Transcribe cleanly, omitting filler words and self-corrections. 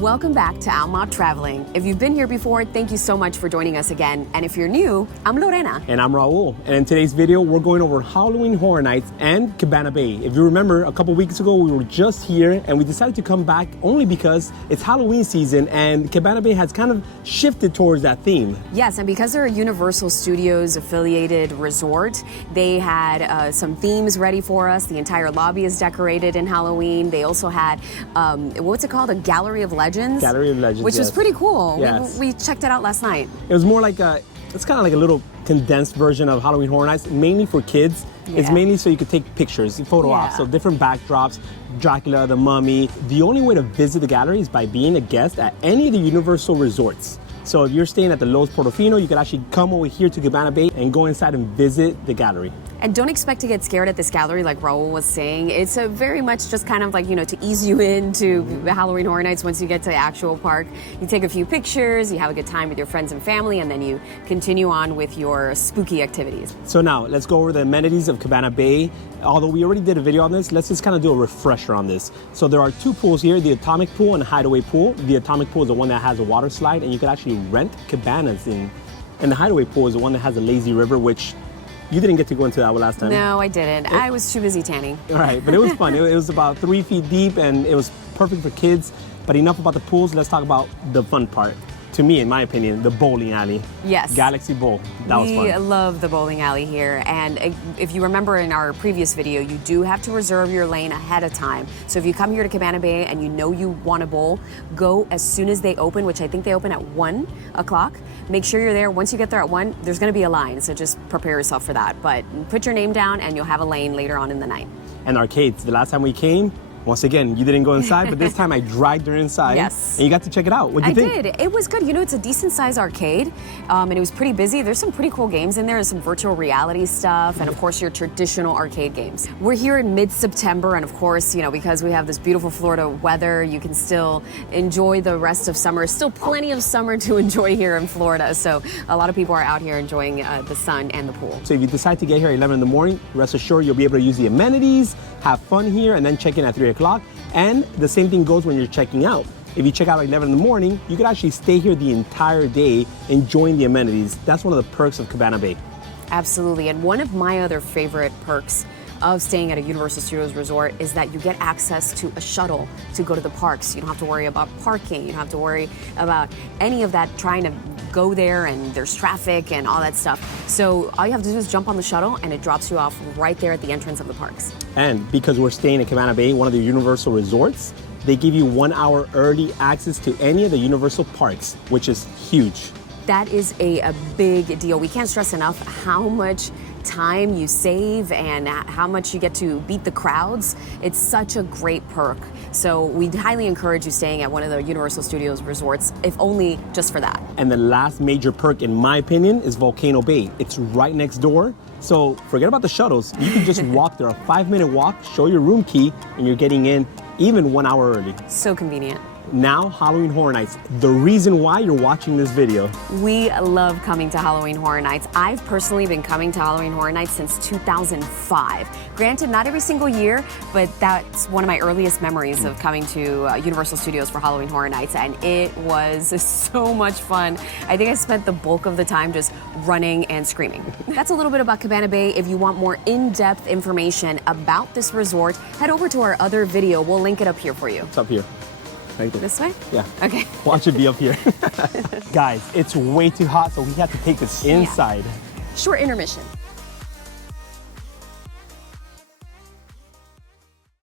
Welcome back to Outmouth Traveling. If you've been here before, thank you so much for joining us again. And if you're new, I'm Lorena. And I'm Raul. And in today's video, we're going over Halloween Horror Nights and Cabana Bay. If you remember, a couple weeks ago, we were just here and we decided to come back only because it's Halloween season and Cabana Bay has kind of shifted towards that theme. Yes, and because they're a Universal Studios affiliated resort, they had some themes ready for us. The entire lobby is decorated in Halloween. They also had, what's it called? A Gallery of Legends. Gallery of Legends, which was pretty cool. Yes. We checked it out last night. It was more like it's kind of like a little condensed version of Halloween Horror Nights, mainly for kids. Yeah. It's mainly so you could take pictures, photo ops, so different backdrops, Dracula, the Mummy. The only way to visit the gallery is by being a guest at any of the Universal resorts. So if you're staying at the Los Portofino, you can actually come over here to Cabana Bay and go inside and visit the gallery. And don't expect to get scared at this gallery like Raul was saying. It's a very much just kind of like, to ease you into Halloween Horror Nights once you get to the actual park. You take a few pictures, you have a good time with your friends and family, and then you continue on with your spooky activities. So now, let's go over the amenities of Cabana Bay. Although we already did a video on this, let's just kind of do a refresher on this. So there are two pools here, the Atomic Pool and Hideaway Pool. The Atomic Pool is the one that has a water slide, and you can actually rent cabanas in. And the Hideaway Pool is the one that has a lazy river, which you didn't get to go into that one last time. No, I didn't. I was too busy tanning. Right, but it was fun. It was about 3 feet deep, and it was perfect for kids. But enough about the pools, let's talk about the fun part. To me, in my opinion, the bowling alley. Yes. Galaxy Bowl. That was fun. We love the bowling alley here. And if you remember in our previous video, you do have to reserve your lane ahead of time. So if you come here to Cabana Bay and you know you want to bowl, go as soon as they open, which I think they open at 1 o'clock. Make sure you're there. Once you get there at 1, there's going to be a line. So just prepare yourself for that. But put your name down and you'll have a lane later on in the night. And arcades. The last time we came, once again, you didn't go inside, but this time I dragged her inside. Yes. And you got to check it out. What'd you think? I did. It was good. It's a decent sized arcade, and it was pretty busy. There's some pretty cool games in there. There's some virtual reality stuff, and of course your traditional arcade games. We're here in mid-September, and of course, because we have this beautiful Florida weather, you can still enjoy the rest of summer. Still plenty of summer to enjoy here in Florida. So a lot of people are out here enjoying the sun and the pool. So if you decide to get here at 11 in the morning, rest assured you'll be able to use the amenities, have fun here, and then check in at 3 o'clock. And the same thing goes when you're checking out. If you check out at 11 in the morning, you could actually stay here the entire day enjoying the amenities. That's one of the perks of Cabana Bay. Absolutely. And one of my other favorite perks of staying at a Universal Studios resort is that you get access to a shuttle to go to the parks. You don't have to worry about parking. You don't have to worry about any of that trying to go there, and there's traffic and all that stuff. So all you have to do is jump on the shuttle and it drops you off right there at the entrance of the parks. And because we're staying at Cabana Bay, one of the Universal resorts, they give you 1 hour early access to any of the Universal parks, which is huge. That is a big deal. We can't stress enough how much time you save and how much you get to beat the crowds. It's such a great perk. So we highly encourage you staying at one of the Universal Studios resorts, if only just for that. And the last major perk, in my opinion, is Volcano Bay. It's right next door. So forget about the shuttles. You can just walk there, a 5-minute walk, show your room key, and you're getting in even 1 hour early. So convenient. Now, Halloween Horror Nights, the reason why you're watching this video. We love coming to Halloween Horror Nights. I've personally been coming to Halloween Horror Nights since 2005. Granted, not every single year, but that's one of my earliest memories of coming to Universal Studios for Halloween Horror Nights, and it was so much fun. I think I spent the bulk of the time just running and screaming. That's a little bit about Cabana Bay. If you want more in-depth information about this resort, head over to our other video. We'll link it up here for you. It's up here. Right there. This way? Yeah. Okay. Watch it be up here. Guys, it's way too hot, so we have to take this inside. Short intermission.